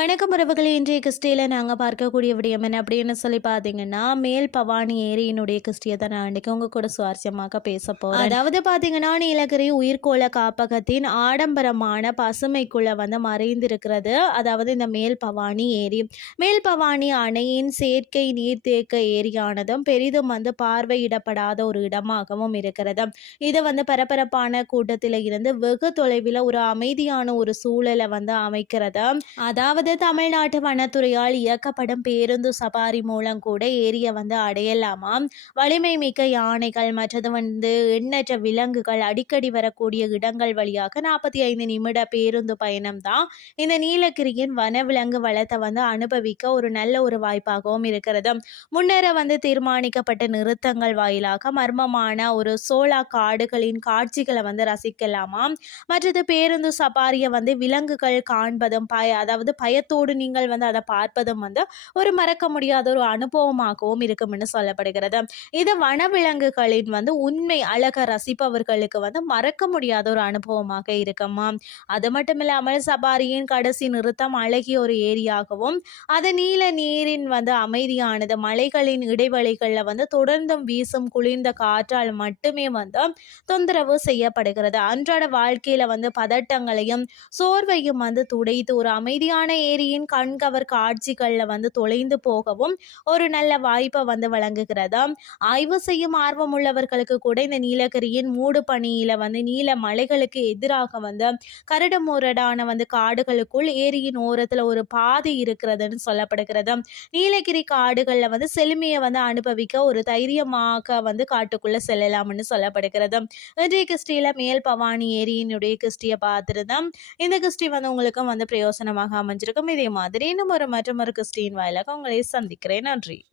இன்றைய கிறிஸ்டியில் நாங்கள் பார்க்கக்கூடிய விடயம் என்ன அப்படின்னு சொல்லி பார்த்தீங்கன்னா மேல் பவானி ஏரியினுடைய கிறிஸ்டியை தான் நான் அன்றைக்கி உங்கள் கூட சுவாரஸ்யமாக பேச போகிறேன் அதாவது பார்த்தீங்கன்னா நீலகிரி உயிர்கோள காப்பகத்தின் ஆடம்பரமான பசுமைக்குள்ளே வந்து மறைந்திருக்கிறது. அதாவது இந்த மேல் பவானி ஏரி. மேல் பவானி அணையின் செயற்கை நீர்த்தேக்க ஏரியானதும் பெரிதும் வந்து பார்வையிடப்படாத ஒரு இடமாகவும் இருக்கிறது. இது வந்து பரபரப்பான கூட்டத்தில் இருந்து வெகு தொலைவில் ஒரு அமைதியான ஒரு சூழலை வந்து அமைக்கிறது. அதாவது தமிழ்நாட்டு வனத்துறையால் இயக்கப்படும் பேருந்து சபாரி மூலம் கூட ஏரியை வந்து அடையலாமாம். வலிமை மிக்க யானைகள் மற்றது வந்து எண்ணற்ற விலங்குகள் அடிக்கடி வரக்கூடிய இடங்கள் வழியாக நாற்பத்தி ஐந்து நிமிட பேருந்து பயணம் தான் இந்த நீலகிரியின் வனவிலங்கு வளத்தை வந்து அனுபவிக்க ஒரு நல்ல ஒரு வாய்ப்பாகவும் இருக்கிறது. முன்னர வந்து தீர்மானிக்கப்பட்ட நிறுத்தங்கள் வாயிலாக மர்மமான ஒரு சோலா காடுகளின் காட்சிகளை வந்து ரசிக்கலாமாம். மற்றது பேருந்து சபாரியை வந்து விலங்குகள் காண்பதும் பய அதாவது பய பயத்தோடு நீங்கள் வந்து அதை பார்ப்பதும் வந்து ஒரு மறக்க முடியாத ஒரு அனுபவமாகவும் இருக்கும்னு சொல்லப்படுகிறது. இது வனவிலங்குகளின் வந்து உண்மை அழக ரசிப்பவர்களுக்கு வந்து மறக்க முடியாத ஒரு அனுபவமாக இருக்குமா. அது மட்டும் இல்லாமல் சபாரியின் கடைசி நிறுத்தம் அழகிய ஒரு ஏரியாகவும் அது நீல நீரின் வந்து அமைதியானது மலைகளின் இடைவெளிகளில் வந்து தொடர்ந்தும் வீசும் குளிர்ந்த காற்றால் மட்டுமே வந்து தொந்தரவு செய்யப்படுகிறது. அன்றாட வாழ்க்கையில வந்து பதட்டங்களையும் சோர்வையும் வந்து துடைத்து ஒரு அமைதியான ஏரியின் கண்கவர் காட்சிகளில் வந்து தொலைந்து போகவும் ஒரு நல்ல வாய்ப்பை வந்து வழங்குகிறது? ஆய்வு செய்யும் ஆர்வம் உள்ளவர்களுக்கு கூட இந்த நீலகிரியின் மூடு பணியில் வந்து நீல மலைகளுக்கு எதிராக வந்து கரடு முரடான வந்து காடுகளுக்குள் ஏரியின் ஓரத்தில் ஒரு பாதை இருக்கிறதுன்னு சொல்லப்படுகிறது. நீலகிரி காடுகளில் வந்து செழுமையை வந்து அனுபவிக்க ஒரு தைரியமாக வந்து காட்டுக்குள்ளே செல்லலாம்னு சொல்லப்படுகிறது. இன்றைய கிறிஸ்டியில் மேல் பவானி ஏரியினுடைய கிறிஸ்டியை பார்த்துருந்தோம் இந்த கிறிஸ்டி வந்து உங்களுக்கும் வந்து பிரயோசனமாக இதே மாதிரி இன்னும் ஒரு மற்றும் ஒரு வாயிலாக உங்களை சந்திக்கிறேன். நன்றி.